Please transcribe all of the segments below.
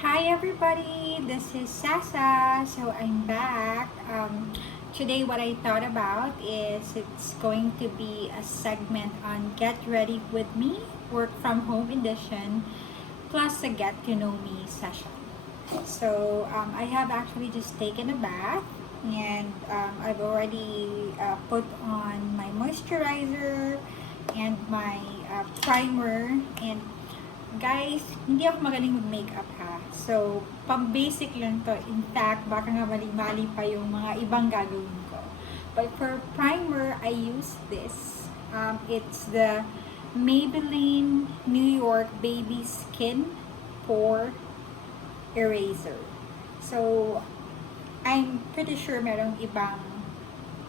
Hi everybody, this is Sasa. So I'm back. Today what I thought about is it's going to be a segment on Get Ready With Me, Work From Home Edition, plus a Get to Know Me session. So I have actually just taken a bath and I've already put on my moisturizer and my primer. And guys, hindi ako magaling mag-makeup ha. So, pang-basic lang to. In fact, baka nga mali-mali pa yung mga ibang gagawin ko. But for primer, I use this. It's the Maybelline New York Baby Skin Pore Eraser. So, I'm pretty sure merong ibang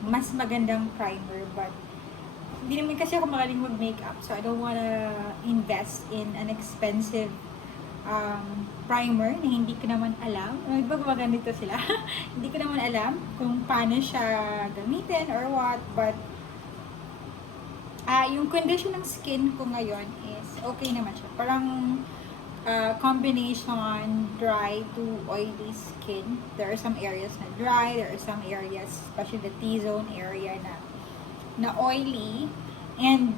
mas magandang primer, but hindi naman kasi ako magaling mag-makeup, so I don't wanna invest in an expensive primer na hindi ko naman alam. Iba ganito sila. Hindi ko naman alam kung paano siya gamitin or what, but yung condition ng skin ko ngayon is okay naman siya. Parang combination dry to oily skin. There are some areas na dry, there are some areas, especially the T-zone area na oily, and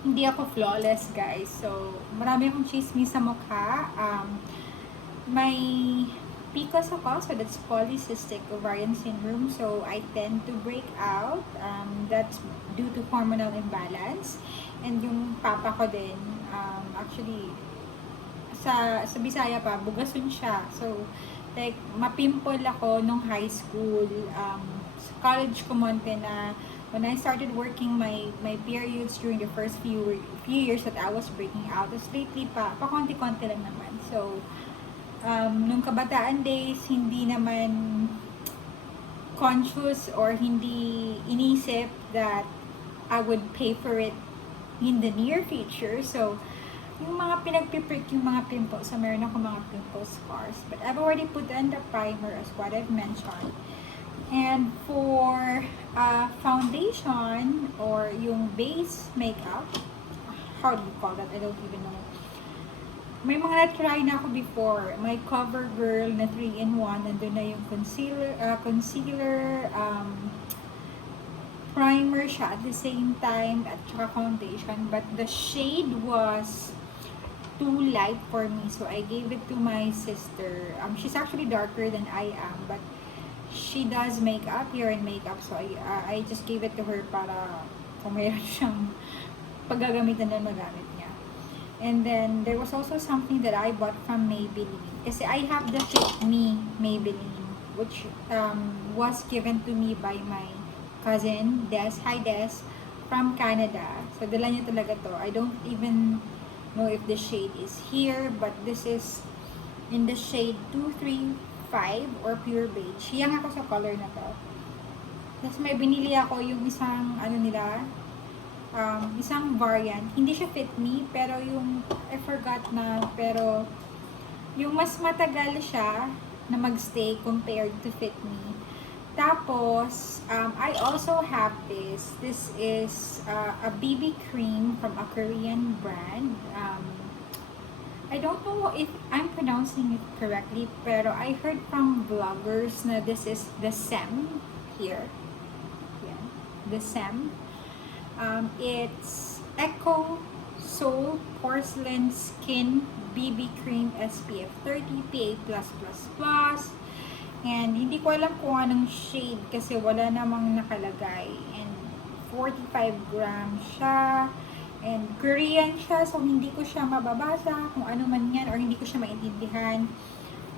hindi ako flawless, guys. So, marami akong chismis sa mukha. May PCOS ako, so that's polycystic ovarian syndrome. So, I tend to break out. That's due to hormonal imbalance. And yung papa ko din, actually, sa Bisaya pa, bugason siya. So, like, mapimple ako nung high school. Sa college ko monte na when I started working my periods during the first few years that I was breaking out. Tapos lately pa konti-konti lang naman. So, nung kabataan days, hindi naman conscious or hindi inisip that I would pay for it in the near future. So, yung mga pinagpiprick yung mga pimples. So, meron ako mga pimple scars. But I've already put on the primer as what I've mentioned. And for foundation or yung base makeup, how do you call that? I don't even know. May mga na-try na ako before. My CoverGirl na 3-in-1. Nandun na yung concealer, primer siya at the same time, at saka foundation. But the shade was too light for me. So, I gave it to my sister. She's actually darker than I am. But she does makeup, hair and makeup. So, I just gave it to her para kung mayroon siyang paggagamitan na magamit niya. And then, there was also something that I bought from Maybelline. Kasi I have the Fit Me Maybelline, which was given to me by my cousin, Des. Hi, Des. From Canada. So, dala niya talaga to. I don't even know if the shade is here, but this is in the shade 235 or pure beige. Hiyang ako sa color na to. Tapos may binili ako yung isang isang variant. Hindi siya Fit Me, pero yung I forgot na, pero yung mas matagal siya na magstay compared to Fit Me. Tapos, I also have this. This is a BB cream from a Korean brand. I don't know if I'm pronouncing it correctly, pero I heard from vloggers na this is the SEM here. Yeah, the SEM. It's Eco Soul Porcelain Skin BB Cream SPF 30 PA+++. And hindi ko alam kung anong shade kasi wala namang nakalagay. And 45 grams siya. And Korean siya, so hindi ko siya mababasa kung ano man yan or hindi ko siya maintindihan.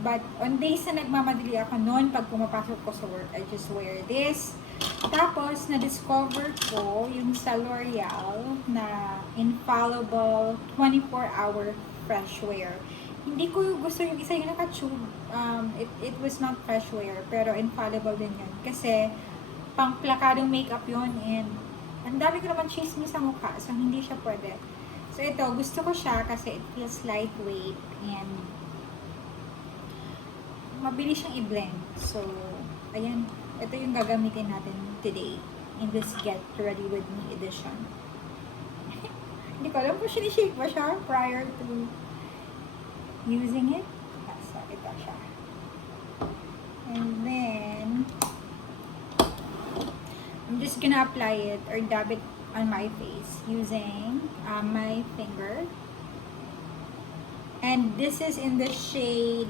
But on days na nagmamadali ako noon, pag pumapasok ko sa work, I just wear this. Tapos, na-discover ko yung sa Loreal na Infallible 24-hour fresh wear. Hindi ko gusto yung isa yung naka-tube. It was not fresh wear, pero Infallible din yun. Kasi, pang plakadong makeup yun, and ang dami ko naman chismis sa mukha, so hindi siya pwede. So ito, gusto ko siya kasi it feels lightweight and mabilis siyang i-blend. So, ayan, ito yung gagamitin natin today in this Get Ready With Me edition. Hindi ko alam kung sinishake ba siya prior to using it. So, ito siya. And then, I'm just gonna apply it or dab it on my face using my finger. And this is in the shade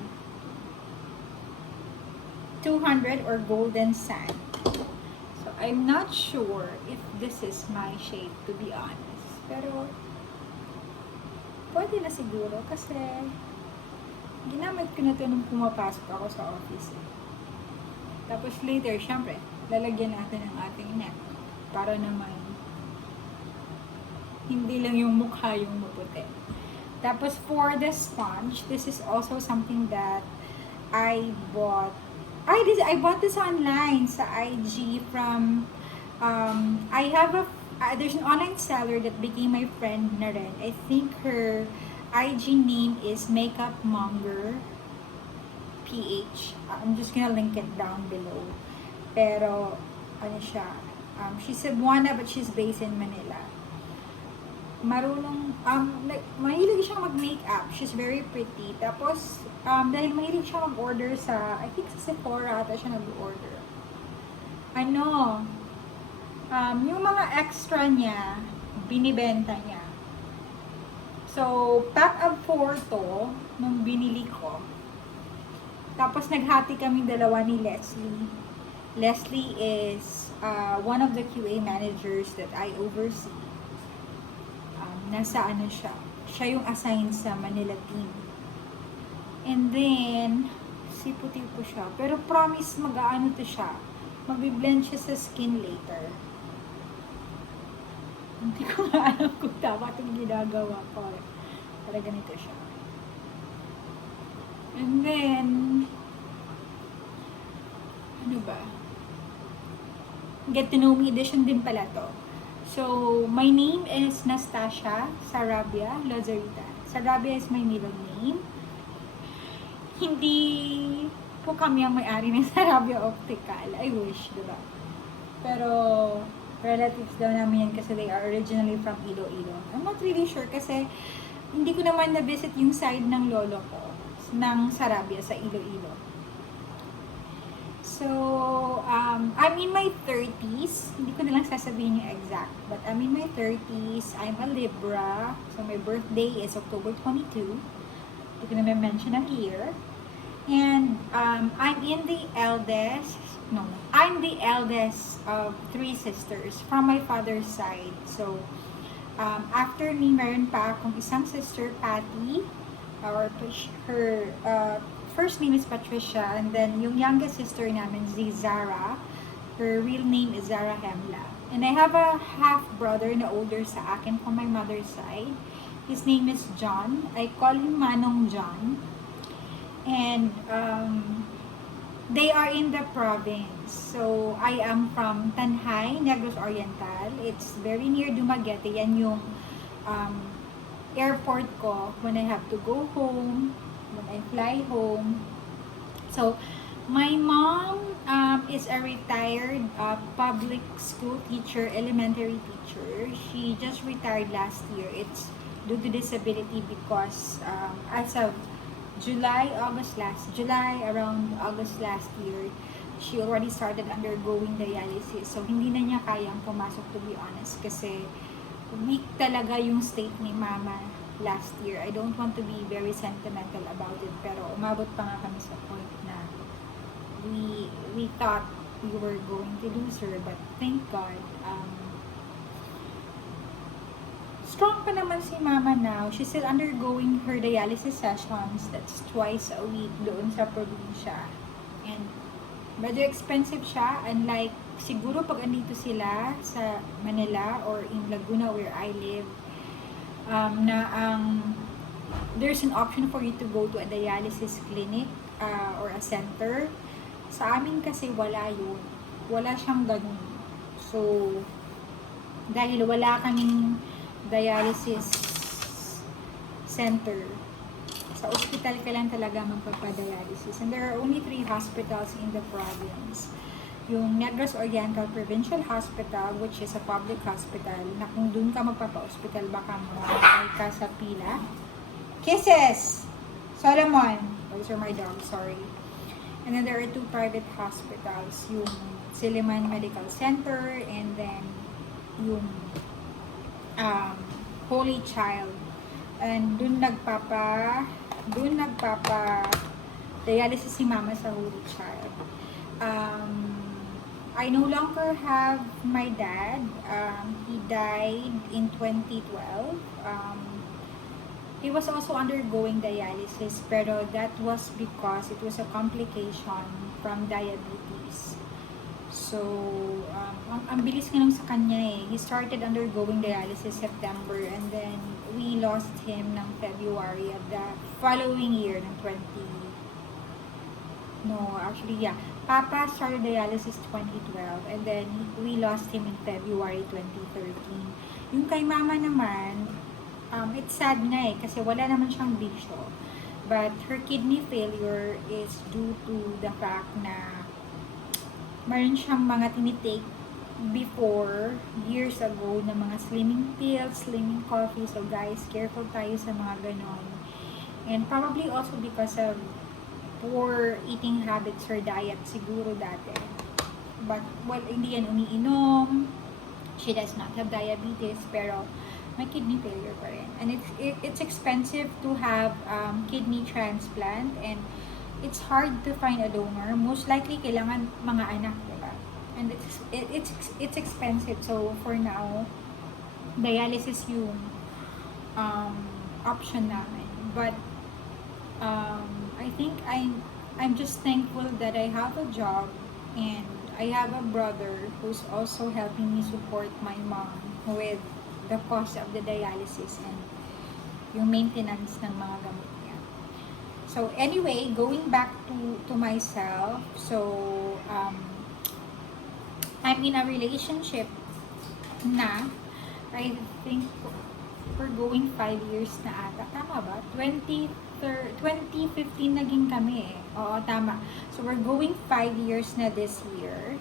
200 or Golden Sand. So, I'm not sure if this is my shade, to be honest. Pero, pwede na siguro kasi ginamit ko na ito nung pumapasok ako sa office. Tapos later, syempre, lalagyan natin ang ating neck para naman hindi lang yung mukha yung maputi. Tapos for the sponge, this is also something that I bought. I bought this online sa IG from I have a there's an online seller that became my friend na rin. I think her IG name is Makeup Monger PH. I'm just gonna link it down below. Pero ano siya? She's Cebuana but she's based in Manila. Marunong like mahilig siyang mag-makeup. She's very pretty. Tapos dahil mahilig siya mag-order sa I think sa Sephora ata siya nag-order. Ano? Yung mga extra niya binibenta niya. So, pack of 4 to nung binili ko. Tapos naghati kaming dalawa ni Leslie. Leslie is one of the QA managers that I oversee. Nasa ano siya. Siya yung assigned sa Manila team. And then, siputi po siya. Pero promise mag-aano to siya. Magbi-blend siya sa skin later. Hindi ko nga alam kung tama itong ginagawa ko. Pero ganito siya. And then, ano ba? Get to know me edition din pala to. So, my name is Nastasia Sarabia Lazarita. Sarabia is my middle name. Hindi po kami ang may-ari ng Sarabia Optical. I wish, diba? Pero, relatives daw namin yan kasi they are originally from Iloilo. I'm not really sure kasi hindi ko naman na-visit yung side ng lolo ko ng Sarabia sa Iloilo. So, I'm in my 30s. Hindi ko na lang sasabihin yung exact. But I'm in my 30s. I'm a Libra. So, my birthday is October 22. Hindi ko na mention ang year. And, I'm the eldest of 3 sisters from my father's side. So, after me, meron pa akong isang sister, Patty, or her first name is Patricia, and then yung youngest sister namin, Zara. Her real name is Zara Hemla. And I have a half-brother na older sa akin from my mother's side. His name is John. I call him Manong John. And, they are in the province. So, I am from Tanhay, Negros Oriental. It's very near Dumaguete. Yan yung airport ko when I have to go home, when I fly home. So, my mom is a retired public school teacher, elementary teacher. She just retired last year. It's due to disability because as of around August last year, she already started undergoing dialysis. So, hindi na niya kayang pumasok, to be honest, kasi weak talaga yung state ni mama last year. I don't want to be very sentimental about it, pero umabot pa nga kami sa point na we thought we were going to lose her, but thank God, strong pa naman si mama now. She's still undergoing her dialysis sessions. That's twice a week doon sa probinsya. And medyo expensive siya. Unlike siguro pag andito sila sa Manila or in Laguna where I live, there's an option for you to go to a dialysis clinic or a center. Sa amin kasi wala yun. Wala siyang ganun. So, dahil wala kaming dialysis center, sa hospital ka lang talaga magpapadialysis. And there are only 3 hospitals in the province. Yung Negros Oriental Provincial Hospital, which is a public hospital, na kung dun ka magpapa-hospital, baka mo ka sa pila. Kisses! Solomon. Those are my dogs, sorry. And then there are 2 private hospitals. Yung Silliman Medical Center and then yung Holy Child. And dun nagpapa dialysis si mama sa Holy Child. I no longer have my dad. He died in 2012. He was also undergoing dialysis, pero that was because it was a complication from diabetes. So, ang bilis nga nung sa kanya eh. He started undergoing dialysis September and then we lost him ng February of the following year ng Papa started dialysis 2012 and then we lost him in February 2013. Yung kay mama naman, it's sad na eh kasi wala naman siyang bisyo. But her kidney failure is due to the fact na mayroon siyang mga tinitake before, years ago, na mga slimming pills, slimming coffee. So guys, careful tayo sa mga ganon. And probably also because of poor eating habits or diet siguro dati. But, well, hindi yan umiinom. She does not have diabetes, pero may kidney failure pa rin. And it's expensive to have kidney transplant and it's hard to find a donor. Most likely, kailangan mga anak, diba? And it's expensive. So, for now, dialysis yung option namin. But, I think I'm just thankful that I have a job and I have a brother who's also helping me support my mom with the cost of the dialysis and yung maintenance ng mga gamot niya. So anyway, going back to myself, so I'm in a relationship na, I think we're going 5 years na ata. Tama ba? 2015 naging kami eh. Oo, tama. So, we're going 5 years na this year.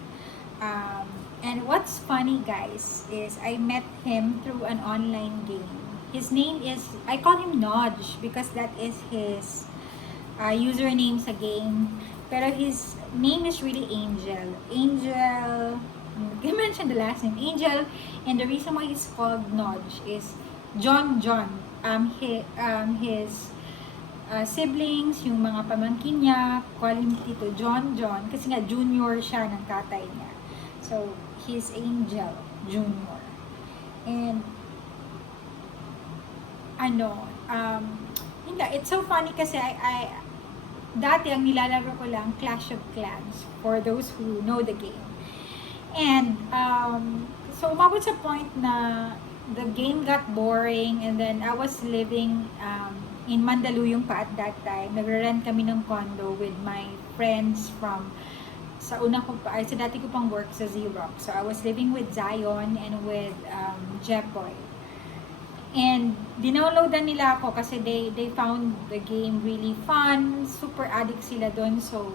And what's funny, guys, is I met him through an online game. His name is, I call him Nodge because that is his username sa game. Pero his name is really Angel. Angel, I mentioned the last name, Angel, and the reason why he's called Nodge is John. His siblings, yung mga pamangkin niya, call him Tito John, kasi nga junior siya ng tatay niya. So, he's Angel Junior. And, it's so funny kasi dati ang nilalaro ko lang Clash of Clans for those who know the game. And, so umabot sa point na the game got boring and then I was living in Mandaluyong pa at that time. Nagre-rent kami ng condo with my friends from sa dati ko pang work sa Xerox. So I was living with Zion and with Jepoy. And dinownloadan nila ako kasi they found the game really fun. Super addict sila doon. So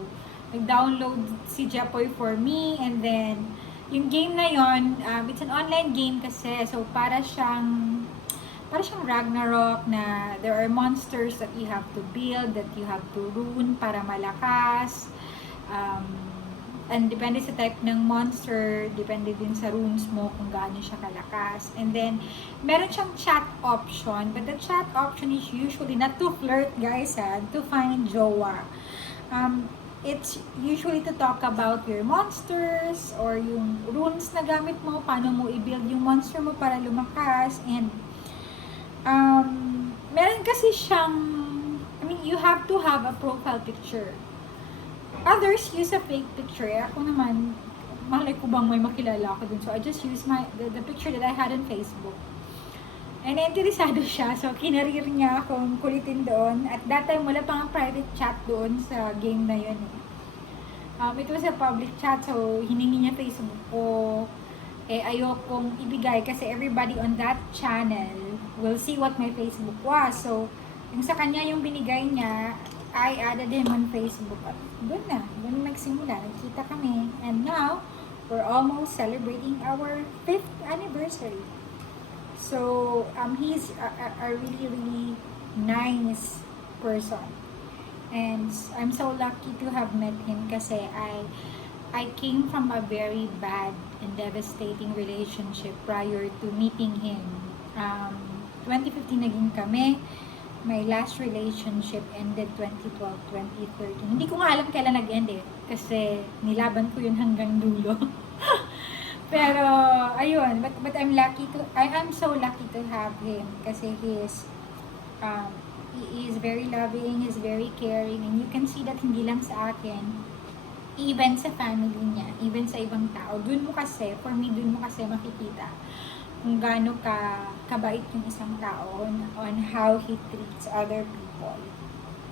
nag-download si Jepoy for me and then yung game na yon, it's an online game kasi. So para siyang Ragnarok na there are monsters that you have to build, that you have to rune para malakas. And depende sa type ng monster, depende din sa runes mo kung gaano siya kalakas. And then, meron siyang chat option, but the chat option is usually not to flirt, guys, to find jowa. It's usually to talk about your monsters or yung runes na gamit mo, paano mo i-build yung monster mo para lumakas. And meron kasi siyang, you have to have a profile picture. Others use a fake picture. Ako naman, malay ko bang may makilala ako dun. So, I just use the picture that I had on Facebook. And interesado siya. So, kinarir niya akong kulitin doon. At that time, wala pang private chat doon sa game na yun. It was a public chat. So, hiningi niya Facebook ko. Ayokong ibigay kasi everybody on that channel will see what my Facebook was. So, yung sa kanya yung binigay niya, I added him on Facebook. At doon nagsimula. Nagkita kami. And now, we're almost celebrating our 5th anniversary. So, he's a really, really nice person. And I'm so lucky to have met him kasi I came from a very bad and devastating relationship prior to meeting him. 2015 naging kami. My last relationship ended 2012, 2013. Hindi ko nga alam kailan nag-end eh. Kasi nilaban ko yun hanggang dulo. Pero, ayun. But I'm so lucky to have him. Kasi he is very loving, he's very caring. And you can see that hindi lang sa akin, even sa family niya, even sa ibang tao. For me, dun mo kasi makikita kung gaano kabait yung isang tao on how he treats other people.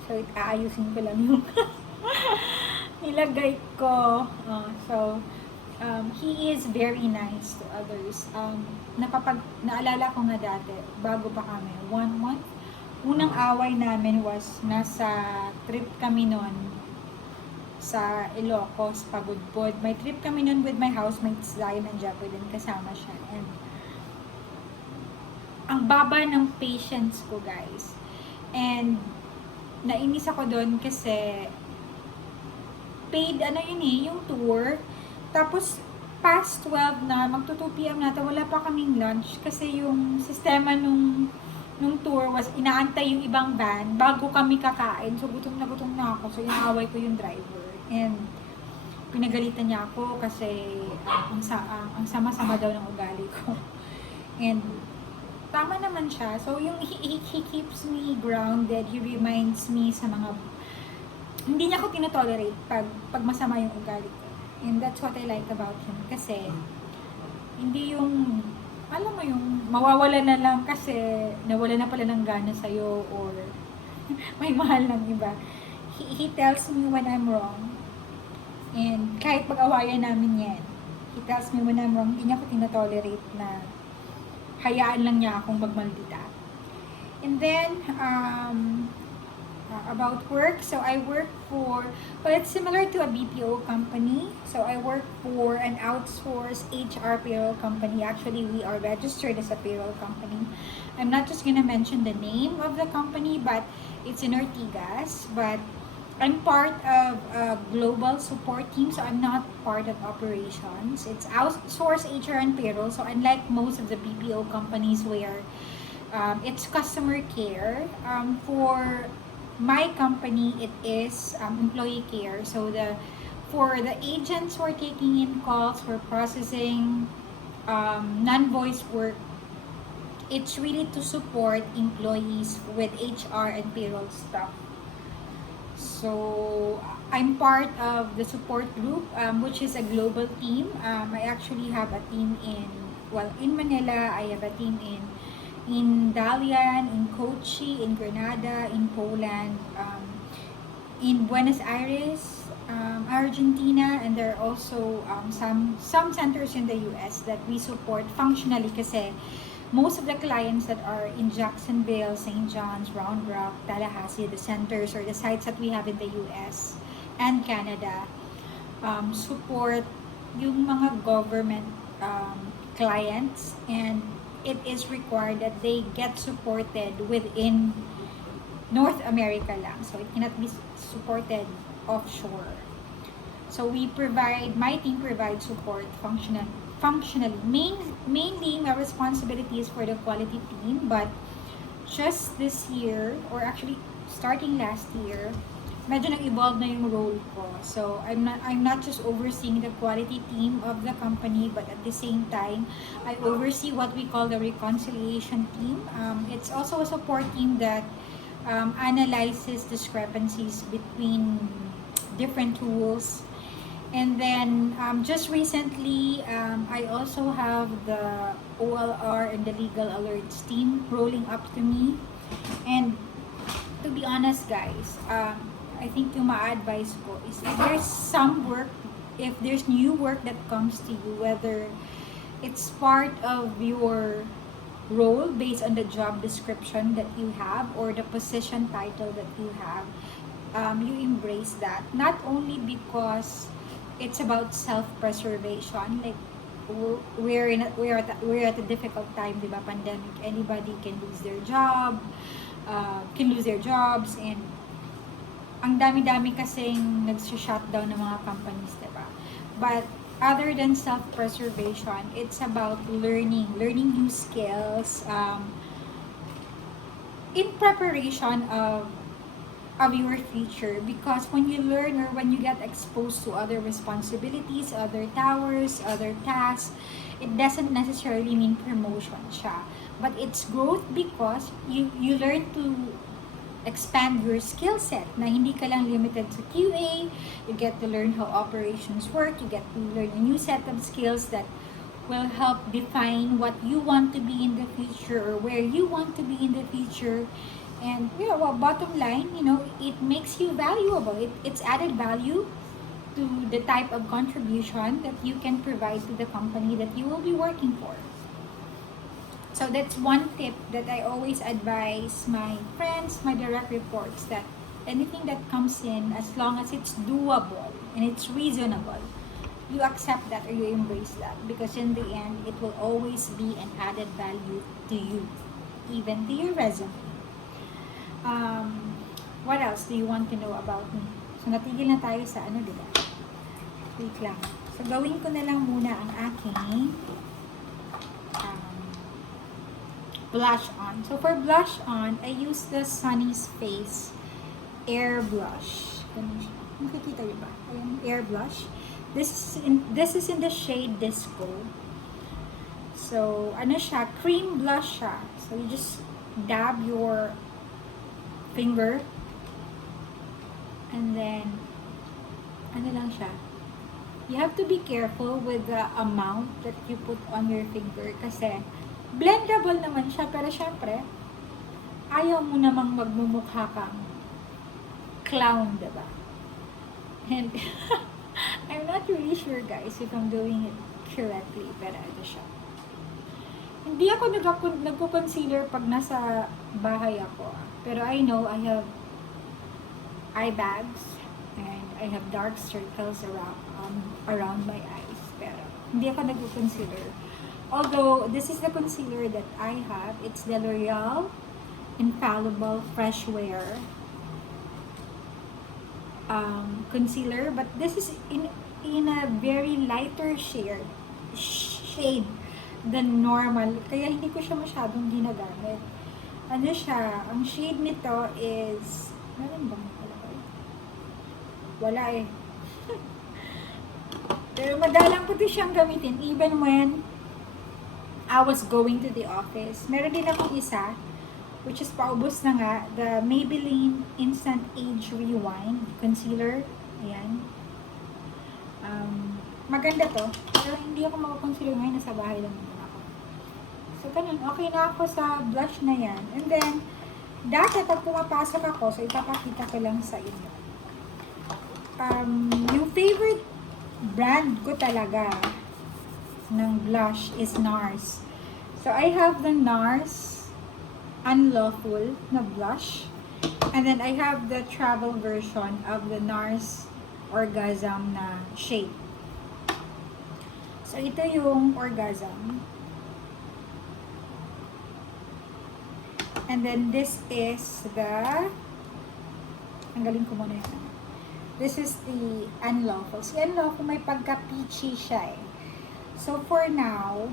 So, aayusin ko lang yung nilagay ko. He is very nice to others. Naalala ko nga dati, bago pa kami, 1 month, unang away namin was nasa trip kami nun sa Ilocos, Pagudpod. May trip kami nun with my housemates, Zion and Japo din, kasama siya. And ang baba ng patience ko, guys. And nainis ako doon kasi paid, yung tour. Tapos, past 12 na, magto 2 p.m. na, wala pa kaming lunch kasi yung sistema nung tour was inaantay yung ibang van bago kami kakain. So, gutom na ako. So, inaaway ko yung driver. And pinagalitan niya ako kasi ang sama-sama daw ng ugali ko. And tama naman siya. So, he keeps me grounded. He reminds me sa mga hindi niya ako tinotolerate pag masama yung ugali ko. And that's what I like about him. Kasi hindi yung alam mo yung mawawala na lang kasi nawala na pala ng gana sa'yo or may mahal ng iba. He tells me when I'm wrong. And kahit pag-awayan namin yan, he tells me when I'm wrong, hindi niya ako tinotolerate na hayaan lang niya akong magmaldita. And then, about work, so I work it's similar to a BPO company. So I work for an outsourced HR payroll company. Actually, we are registered as a payroll company. I'm not just gonna mention the name of the company, but it's in Ortigas. But I'm part of a global support team, so I'm not part of operations. It's outsourced HR and payroll, so unlike most of the BPO companies where it's customer care, for my company, it is employee care. So for the agents who are taking in calls, for processing non-voice work, it's really to support employees with HR and payroll stuff. So, I'm part of the support group, which is a global team. I actually have a team in Manila. I have a team in Dalian, in Kochi, in Granada, in Poland, in Buenos Aires, Argentina, and there are also some centers in the US that we support functionally kasi most of the clients that are in Jacksonville, St. John's, Round Rock, Tallahassee, the centers or the sites that we have in the US and Canada, support yung mga government clients, and it is required that they get supported within North America lang. So it cannot be supported offshore. So my team provides support functionally. Mainly, my responsibility is for the quality team, but just this year, or actually starting last year, medyo nag-evolve na yung role ko. So, I'm not just overseeing the quality team of the company, but at the same time, I oversee what we call the reconciliation team. It's also a support team that analyzes discrepancies between different tools. And then, just recently, I also have the OLR and the legal alerts team rolling up to me. And to be honest, guys, I think yung ma-advise ko is if there's new work that comes to you, whether it's part of your role based on the job description that you have or the position title that you have, you embrace that. Not only because it's about self-preservation, like we're at a difficult time, diba, pandemic. Anybody can lose their job, can lose their jobs, and ang dami-dami kasing nag-shutdown ng mga companies, diba? But other than self-preservation, it's about learning new skills, in preparation of your future, because when you learn or when you get exposed to other responsibilities, other towers, other tasks, it doesn't necessarily mean promotion siya, but it's growth because you learn to expand your skill set, na hindi ka lang limited sa QA. You get to learn how operations work, you get to learn a new set of skills that will help define what you want to be in the future or where you want to be in the future. And well, bottom line, it makes you valuable. It's added value to the type of contribution that you can provide to the company that you will be working for. So that's one tip that I always advise my friends, my direct reports, that anything that comes in, as long as it's doable and it's reasonable, you accept that or you embrace that, because in the end, it will always be an added value to you, even to your resume. What else do you want to know about me? So, natigil na tayo sa diba? Wait lang. So, gawin ko na lang muna ang aking blush on. So, for blush on, I use the Sunnies Face Airblush. Ganun siya. Makikita niyo ba? Ayan, Airblush. This is in the shade Disco. So, siya? Cream blush siya. So, you just dab your finger, and then lang siya. You have to be careful with the amount that you put on your finger, kasi blendable naman siya, pero syempre ayaw mo namang magmumukha kang clown, diba? And I'm not really sure, guys, if I'm doing it correctly, pero ito siya. Hindi ako nagko-concealer pag nasa bahay ako. Pero I know I have eye bags and I have dark circles around my eyes. Pero hindi ako nagko-concealer. Although, this is the concealer that I have. It's the Loreal Infallible Fresh Wear concealer. But this is in a very lighter shade than normal. Kaya hindi ko siya masyadong ginagamit. Siya, ang shade nito is, meron bang nakalagay? Wala eh. Pero madalang ko din siyang gamitin even when I was going to the office. Meron din akong isa, which is paubos na nga, the Maybelline Instant Age Rewind Concealer. Ayan. Maganda to. Pero hindi ako makakoncealer ngayon, nasa bahay lang naman ako. So, ganun. Okay na ako sa blush na yan. And then, dati pag pumapasok ako, so ipapakita ko lang sa inyo. Yung favorite brand ko talaga ng blush is NARS. So, I have the NARS Unlawful na blush. And then, I have the travel version of the NARS Orgasm na shade. So, ito yung Orgasm. And then, this is the, tanggalin ko muna yun. This is the Unlawful. Si Unlawful, may pagka-peachy siya eh. So, for now,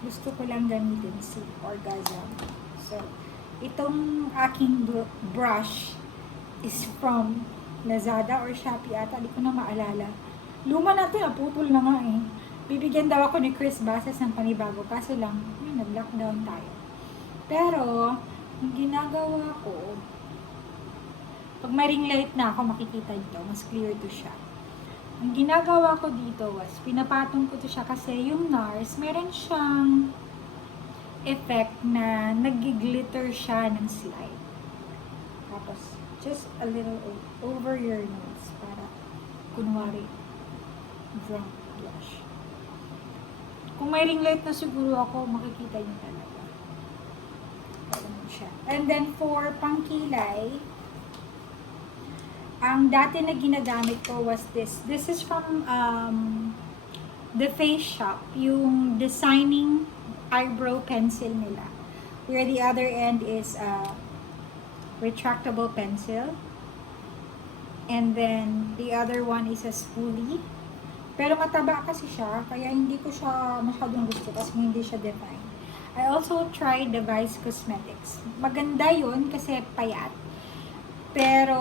gusto ko lang gamitin si Orgasm. So, itong aking brush is from Lazada or Shopee ata. Di ko na maalala. Luma na ito, naputol na nga eh. Bibigyan daw ako ni Chris Bases ng panibago. Kaso lang, nag-lockdown tayo. Pero, yung ginagawa ko, pag may ring light na ako, makikita dito, mas clear to siya. Ang ginagawa ko dito was, pinapatong ko to siya kasi yung NARS, meron siyang effect na nag-glitter siya ng slide. Tapos, just a little over your nose para, kunwari, drunk blush. Kung may ring light na siguro ako, makikita niyo talaga. Ganun siya. And then, for pangkilay, ang dati na ginagamit ko was this. This is from the Face Shop. Yung designing eyebrow pencil nila. Where the other end is retractable pencil. And then, the other one is a spoolie. Pero mataba kasi siya, kaya hindi ko siya masyadong gusto kasi hindi siya define. I also tried the Vice Cosmetics. Maganda yun kasi payat. Pero,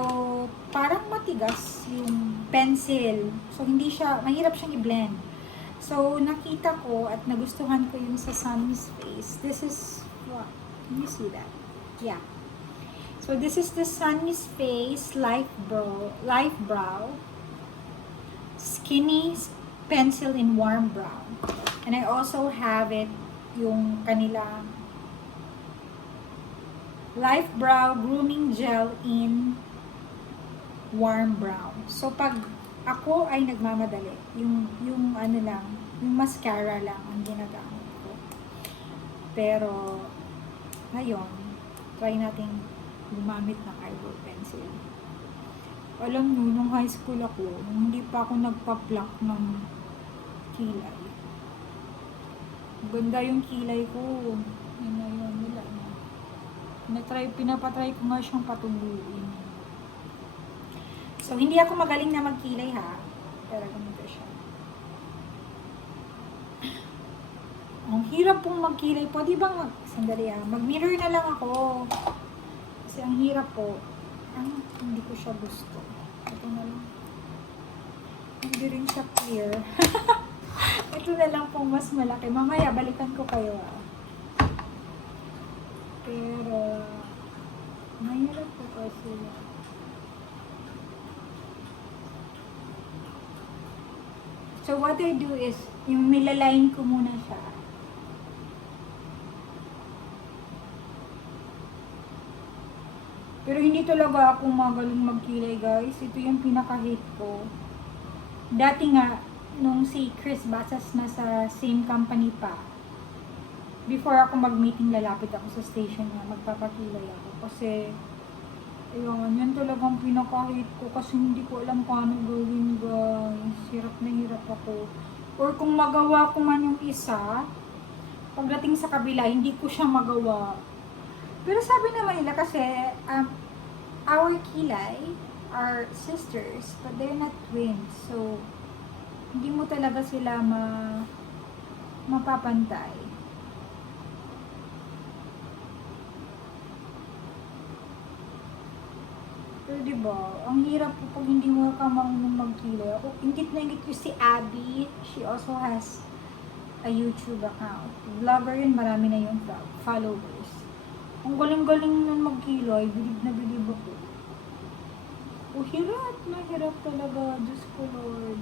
parang matigas yung pencil. So, hindi siya, mahirap siyang i-blend. So, nakita ko at nagustuhan ko yung sa Sunnies face. This is, what? Can you see that? Yeah. So, this is the Sunnies face Lifebrow Skinny Pencil in Warm Brown. And I also have it, yung kanila Lifebrow Grooming Gel in Warm Brown. So, pag ako ay nagmamadali, yung ano lang, yung mascara lang ang ginagamit ko. Pero, ngayon, try natin gumamit ng eyebrow pencil. Alam nyo, nung high school ako, hindi pa ako nagpa-pluck ng kilay. Ganda yung kilay ko. Yun na yun nila. Pinapatry ko nga siyang patubuin. So, hindi ako magaling na magkilay ha. Pero ganito siya. Ang hirap pong magkilay. Pwede bang sandali ha? Mag-mirror na lang ako. Kasi ang hirap po. Hindi ko siya gusto. Ito na lang. Hindi rin siya clear. Ito na lang pong mas malaki. Mamaya, balikan ko kayo ah. Pero, mahirap po kasi. So, what I do is, yung nilaline ko muna siya. Pero hindi talaga ako magaling magkilay, guys. Ito yung pinaka-hate ko. Dati nga, nung si Chris Basas nasa same company pa, before ako mag-meeting, lalapit ako sa station niya, magpapakilay ako. Kasi, ayun, yun talagang pinaka-hate ko kasi hindi ko alam paano gawin, guys. Hirap na hirap ako. Or kung magawa ko man yung isa, pagdating sa kabila, hindi ko siya magawa. Pero sabi naman nila kasi, our kilay are sisters, but they're not twins. So, hindi mo talaga sila mapapantay. Pero diba, ang hirap po pag hindi mo ka marunong magkilay. Ako, ingit na ingit ko si Abby. She also has a YouTube account. Vlogger yun, marami na yung followers. Ang galing-galing nun magkilay, bilib na bilib ako. Oh, hirap na hirap talaga. Diyos ko, Lord.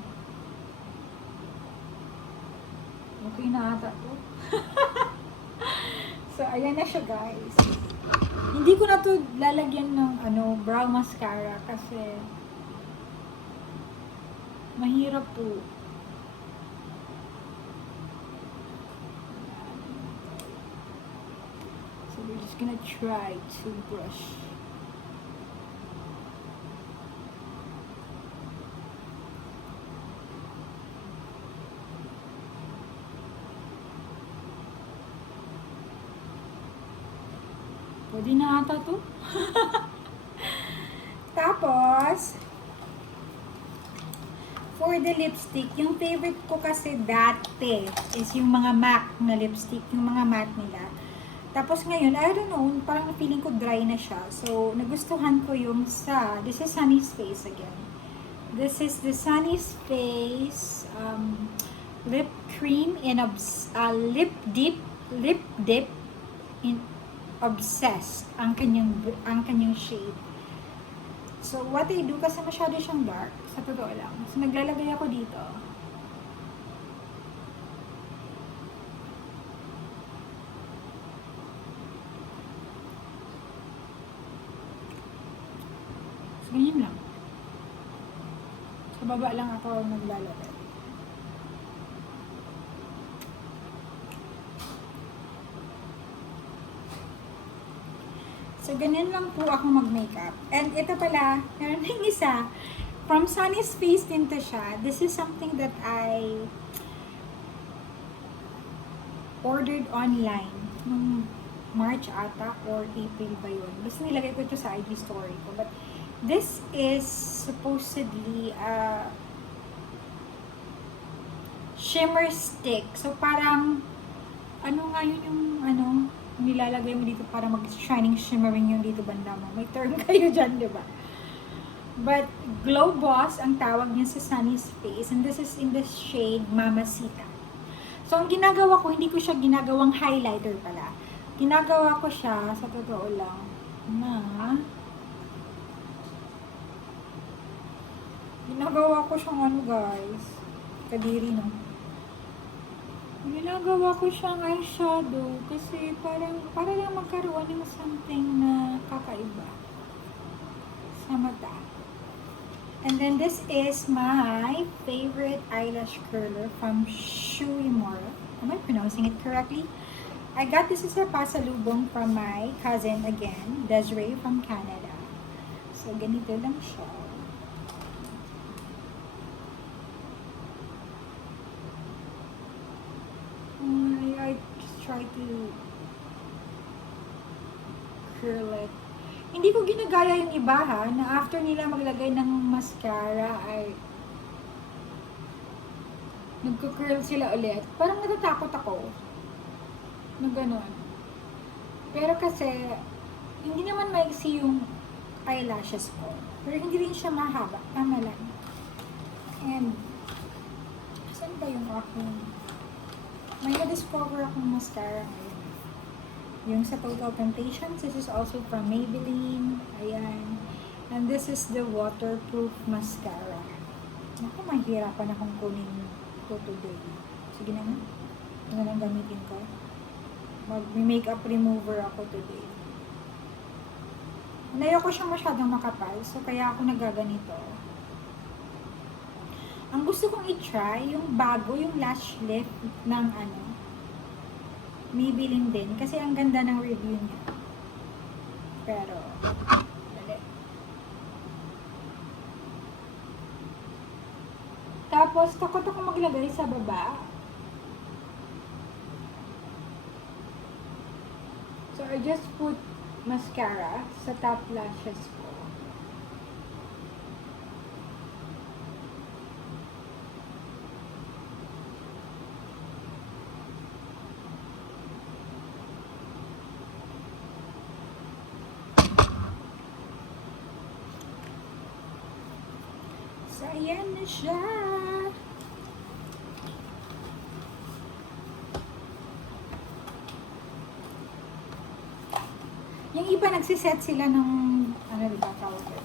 Okay na ata to. So, ayan na siya, guys. Hindi ko na to lalagyan ng brow mascara kasi mahirap po. So, we're just gonna try to brush. Pwede na ata to. Tapos, for the lipstick, yung favorite ko kasi dati is yung mga MAC na lipstick, yung mga matte nila. Tapos ngayon, I don't know, parang feeling ko dry na siya. So, nagustuhan ko yung this is Sunny's Face again. This is the Sunny's Face lip cream in lip dip in Obsessed ang kanyang shade. So, what I do, kasi masyado siyang dark, sa totoo lang. So, naglalagay ako dito. So, ganyan lang. Sa baba lang ako naglalagay. So, ganyan lang po ako mag-makeup. And ito pala, meron yung isa. From Sunny's Face din to siya. This is something that I ordered online. Nung March ata or April ba yun. Basta nilagay ko ito sa IG story ko. But This is supposedly a shimmer stick. So, parang, ano nga yun yung, nilalagay mo dito para mag-shining shimmering yung dito banda mo. May term kayo dyan, di ba? But, Glow Boss ang tawag niya sa Sunnies face. And this is in the shade Mamacita. So, ang ginagawa ko, hindi ko siya ginagawang highlighter pala. Ginagawa ko siya, sa totoo lang, ginagawa ko siyang guys. Kadiri, no? Ginagawa ko siyang eyeshadow kasi para lang magkaroon ng something na kakaiba sa mata. And then this is my favorite eyelash curler from Uemura. Am I pronouncing it correctly? I got this as a pasalubong from my cousin again, Desiree from Canada. So ganito lang siya. I just try to curl it. Hindi ko ginagaya yung iba ha, na after nila maglagay ng mascara ay nagko-curl sila ulit. Parang natatakot ako na gano'n. Pero kasi hindi naman maiksi yung eyelashes ko. Pero hindi rin siya mahaba. Tama lang. And saan ba yung aking may na-discover akong mascara ngayon. Yung sa Total Temptations, this is also from Maybelline. Ayan. And this is the waterproof mascara. Naku, mahirapan akong kunin ito today. Sige na nga. Ito na lang gamitin ko. Mag-makeup remover ako today. Ayoko siyang masyadong makapal, so kaya ako nagaganito. Ang gusto kong i-try, yung bago, yung lash lift ng Maybelline din. Kasi ang ganda ng review niya. Pero, dali. Tapos, takot ako maglagay sa baba. So, I just put mascara sa top lashes ko. So, ayan na siya. Yung iba nagsiset sila ng, diba, powder.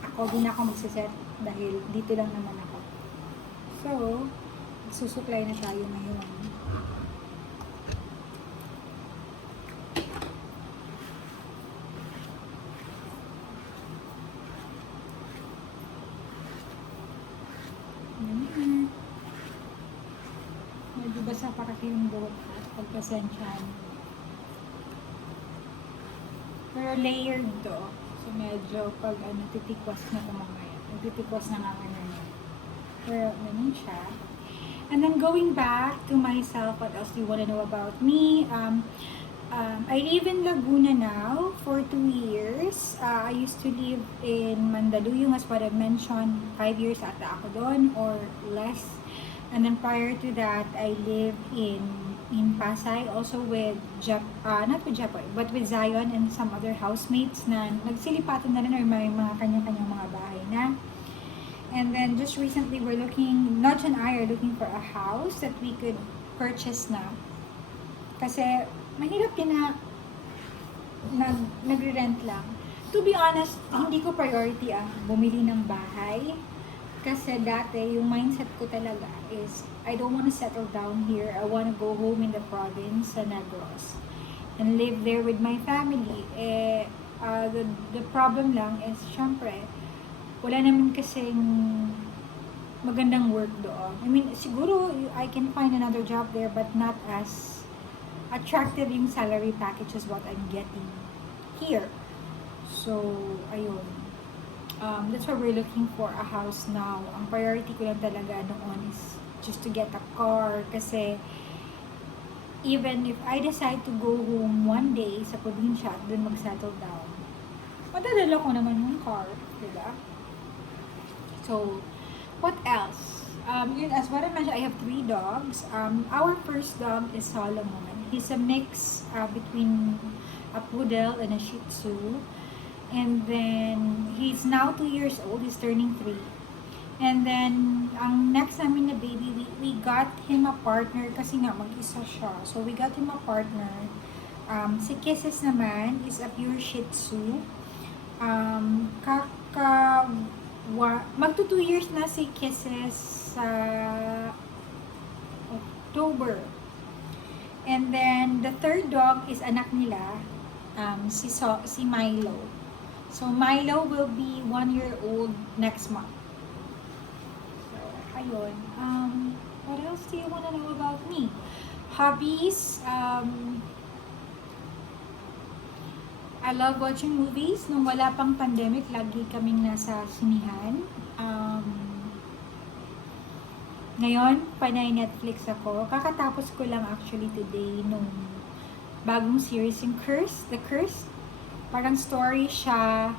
Ako, di na ako magsiset dahil dito lang naman ako. So, susuklay na tayo ngayon. Medyo basa pa kasi yung buhok ko. Pagpasensyahan. Pero layered to. So medyo pag titikwas na ito mamaya. Titikwas na nga niya. Pero ganun siya. And then going back to myself, what else do you want to know about me? I live in Laguna now for 2 years. I used to live in Mandaluyong, as what I mentioned, 5 years ata ako doon or less. And then prior to that, I lived in Pasay, also with not with Japoy, but with Zion and some other housemates na nagsilipatan na rin or may mga kanya-kanyang mga bahay na. And then just recently, Nudge and I are looking for a house that we could purchase na. Kasi mahirap din na nagre-rent lang. To be honest, hindi ko priority ang bumili ng bahay. Kasi dati, yung mindset ko talaga is, I don't want to settle down here. I want to go home in the province sa Negros and live there with my family. The problem lang is, syempre, wala naman kasing magandang work doon. I mean, siguro, I can find another job there, but not as attractive yung salary package as what I'm getting here. So, ayun. That's why we're looking for a house now. Ang priority ko lang talaga noon is just to get a car. Kasi, even if I decide to go home one day sa probinsya at dun mag-settle down, Madadala ko naman yung car, diba? So, what else? As what I mentioned, I have 3 dogs. Our first dog is Solomon. He's a mix between a poodle and a Shih Tzu. And then, he's now 2 years old. He's turning 3. And then, ang next namin na baby, we got him a partner kasi nga mag-isa siya. So, we got him a partner. Si Kisses naman is a pure Shih Tzu. Magto 2 years na si Kisses sa October. And then, the third dog is anak nila, si Milo. So, Milo will be 1 year old next month. So, ayun. What else do you want to know about me? Hobbies. I love watching movies. Nung wala pang pandemic, lagi kaming nasa sinihan. Ngayon, panay Netflix ako. Kakatapos ko lang actually today nung bagong series yung The Curse. Parang story siya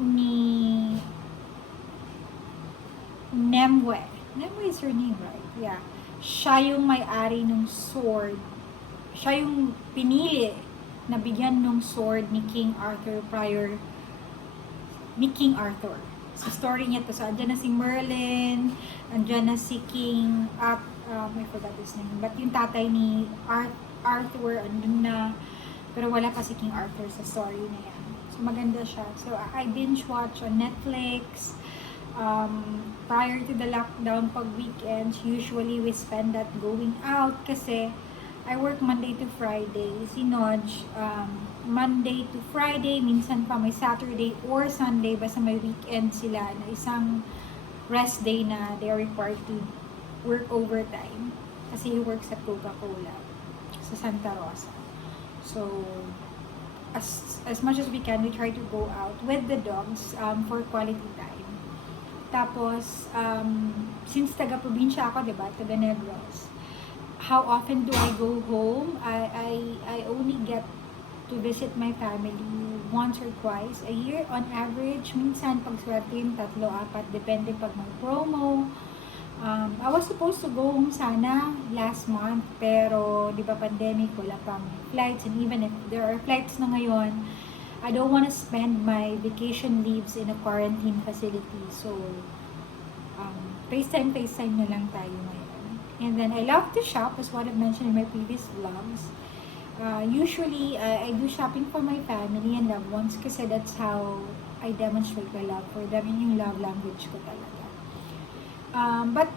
ni Nemwe. Nemwe is her name, right? Yeah. Siya yung may-ari ng sword. Siya yung pinili na bigyan ng sword ni King Arthur prior ni King Arthur. So, story niya to. So, andyan na si Merlin, andyan na si King, I forgot his name, but yung tatay ni Arthur, andun na, pero wala pa si King Arthur sa story na yan. So, maganda siya. So, I binge watch on Netflix. Prior to the lockdown, pag weekends, usually we spend that going out kasi I work Monday to Friday. Si Nodge, Monday to Friday, minsan pa may Saturday or Sunday, basta may weekend sila na isang rest day na they are required to work overtime. Kasi he works at Coca-Cola sa Santa Rosa. So, as much as we can, we try to go out with the dogs for quality time. Tapos, since taga-probinsya ako, diba? Taga-Negros. How often do I go home? I only get to visit my family once or twice a year on average. Minsan pag swertin, 3, 4, depende pag may promo. I was supposed to go home sana last month, pero di ba pandemic, wala pang flights, and even if there are flights na ngayon, I don't want to spend my vacation leaves in a quarantine facility. So, FaceTime na lang tayo ngayon. And then, I love to shop, as what I've mentioned in my previous vlogs. Usually, I do shopping for my family and loved ones kasi that's how I demonstrate my love for them. Yun yung love language ko talaga. But,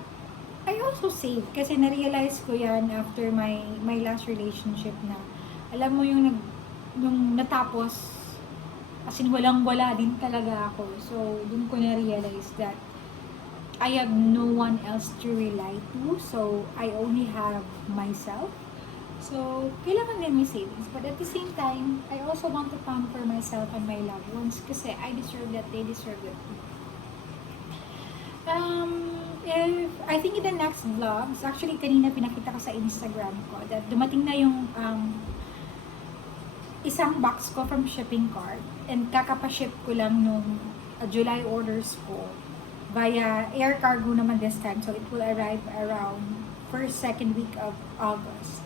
I also save kasi na-realize ko yan after my last relationship na alam mo yung nung natapos, as in walang-wala din talaga ako. So, dun ko na-realize that I have no one else to rely to, so I only have myself. So, kailangan din may savings. But at the same time, I also want to pamper myself and my loved ones kasi I deserve that, they deserve it. I think in the next vlogs, actually kanina pinakita ko sa Instagram ko that dumating na yung isang box ko from shipping cart and kakapaship ko lang nung July orders ko via air cargo naman this time, so it will arrive around second week of August.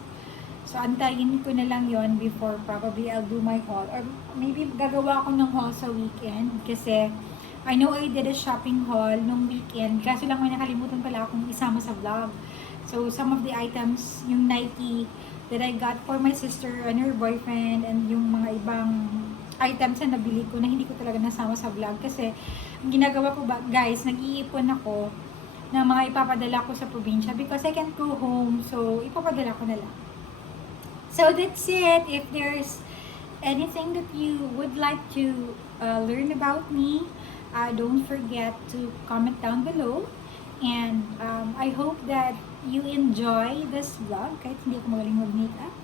So antayin ko na lang yon before probably I'll do my haul, or maybe gagawa ko ng haul sa weekend kasi I know I did a shopping haul nung weekend, kaso lang may nakalimutan pala akong isama sa vlog. So some of the items, yung Nike that I got for my sister and her boyfriend, and yung mga ibang items na nabili ko na hindi ko talaga nasama sa vlog kasi ang ginagawa ko ba, guys, nag-iipon ako ng mga ipapadala ko sa probinsya because I can't go home, so ipapadala ko na lang. So that's it. If there's anything that you would like to learn about me, don't forget to comment down below, and I hope that you enjoy this vlog kahit hindi ako magaling mag-makeup.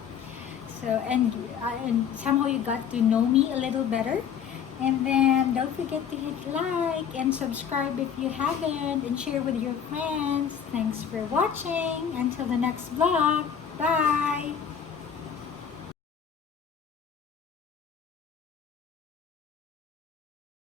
So, and somehow you got to know me a little better. And then, don't forget to hit like and subscribe if you haven't, and share with your friends. Thanks for watching. Until the next vlog. Bye!